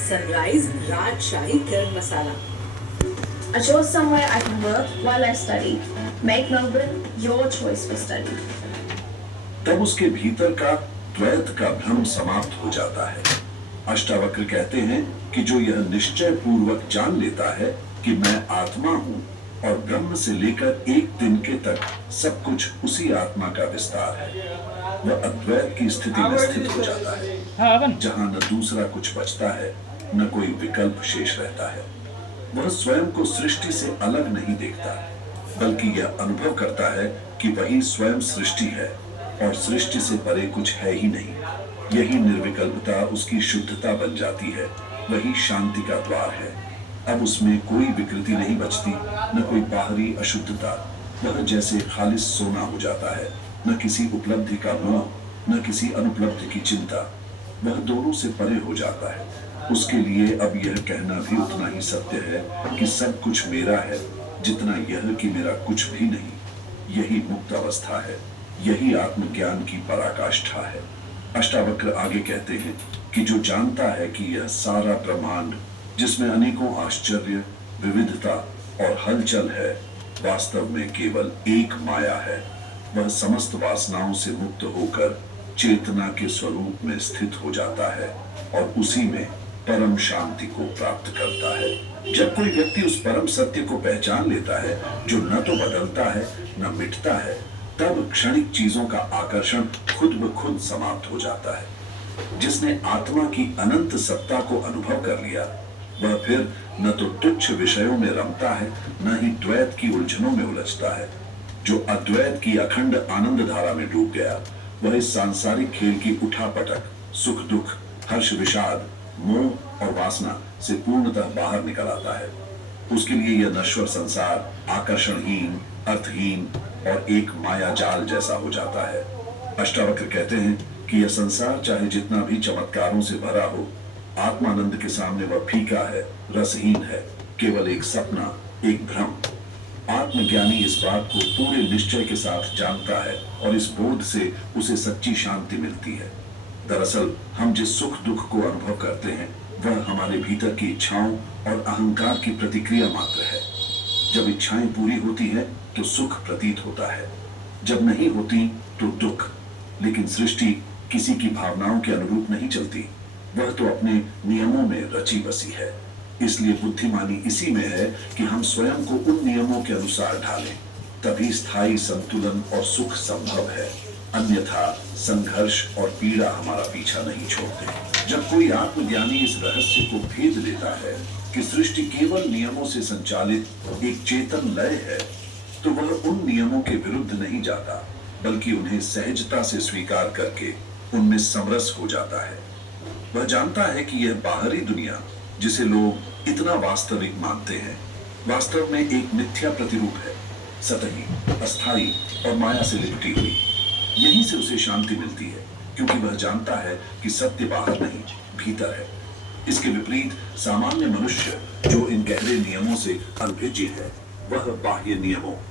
Sunrise राजशाही गरम मसाला। I chose somewhere I can work while I study. Make Melbourne your choice for study. तब उसके भीतर का द्वैत का भ्रम समाप्त हो जाता है। अष्टावक्र कहते हैं कि जो यह निश्चय पूर्वक जान लेता है कि मैं आत्मा हूँ और ब्रह्म से लेकर एक तिनके तक सब कुछ उसी आत्मा का विस्तार है, वह अद्वैत की स्थिति में स्थित हो जाता है, जहाँ न दूसरा कुछ बचता है, न कोई विकल्प शेष रहता है। वह स्वयं को सृष्टि से अलग नहीं देखता, बल्कि यह अनुभव करता है कि वही स्वयं सृष्टि है और सृष्टि से परे कुछ है ही नहीं। यही निर्विकल्पता उसकी शुद्धता बन जाती है, वही शांति का द्वार है। अब उसमें कोई विकृति नहीं बचती, न कोई बाहरी अशुद्धता। वह जैसे खालिस सोना हो जाता है, न किसी उपलब्धि का मोह, न किसी अनुपलब्धि की चिंता। वह दोनों से परे हो जाता है। उसके लिए अब यह कहना भी उतना ही सत्य है कि सब कुछ मेरा है, जितना यह कि मेरा कुछ भी नहीं। यही मुक्त अवस्था है, यही आत्मज्ञान की पराकाष्ठा है। अष्टावक्र आगे कहते हैं कि जो जानता है कि यह सारा ब्रह्मांड, जिसमें अनेकों आश्चर्य, विविधता और हलचल है, वास्तव में केवल एक माया है, वह समस्त वासनाओं से मुक्त होकर चेतना के स्वरूप में स्थित हो जाता है और उसी में परम शांति को प्राप्त करता है। जब कोई व्यक्ति उस परम सत्य को पहचान लेता है, जो न तो बदलता है न मिटता है, तब क्षणिक चीजों का आकर्षण खुद ब खुद समाप्त हो जाता है। जिसने आत्मा की अनंत सत्ता को अनुभव कर लिया, वह फिर न तो तुच्छ विषयों में रमता है, न ही द्वैत की उलझनों में उलझता है। जो अद्वैत की अखंड आनंद धारा में डूब गया, वह इस सांसारिक खेल की उठापटक, सुख दुख, हर्ष विषाद, मोह और वासना से पूर्णतः बाहर निकल आता है। उसके लिए यह नश्वर संसार आकर्षणहीन, अर्थहीन और एक माया जाल जैसा हो जाता है। अष्टावक्र कहते हैं कि यह संसार चाहे जितना भी चमत्कारों से भरा हो, आत्मानंद के सामने वह फीका है, रसहीन है, केवल एक सपना, एक भ्रम। आत्मज्ञानी इस बात को पूरे निश्चय के साथ जानता है और इस बोध से उसे सच्ची शांति मिलती है। दरअसल हम जिस सुख दुख को अनुभव करते हैं, वह हमारे भीतर की इच्छाओं और अहंकार की प्रतिक्रिया मात्र है। जब इच्छाएं पूरी होती है तो सुख प्रतीत होता है, जब नहीं होती तो दुख। लेकिन सृष्टि किसी की भावनाओं के अनुरूप नहीं चलती, वह तो अपने नियमों में रची बसी है। इसलिए बुद्धिमानी इसी में है कि हम स्वयं को उन नियमों के अनुसार ढालें, तभी स्थायी संतुलन और सुख संभव है। अन्यथा संघर्ष और पीड़ा हमारा पीछा नहीं छोड़ते। जब कोई आत्मज्ञानी इस रहस्य को भेद लेता है कि सृष्टि केवल नियमों से संचालित एक चेतन लय है, तो वह उन नियमों के विरुद्ध नहीं जाता, बल्कि उन्हें सहजता से स्वीकार करके उनमें समरस हो जाता है। वह जानता है कि यह बाहरी दुनिया, जिसे लोग इतना वास्तविक मानते हैं, वास्तव में एक मिथ्या प्रतिरूप है, सतही, अस्थाई और माया से लिपटी हुई। यहीं से उसे शांति मिलती है, क्योंकि वह जानता है कि सत्य बाहर नहीं, भीतर है। इसके विपरीत सामान्य मनुष्य, जो इन गहरे नियमों से अनभिज्ञ है, वह बाह्य नियमों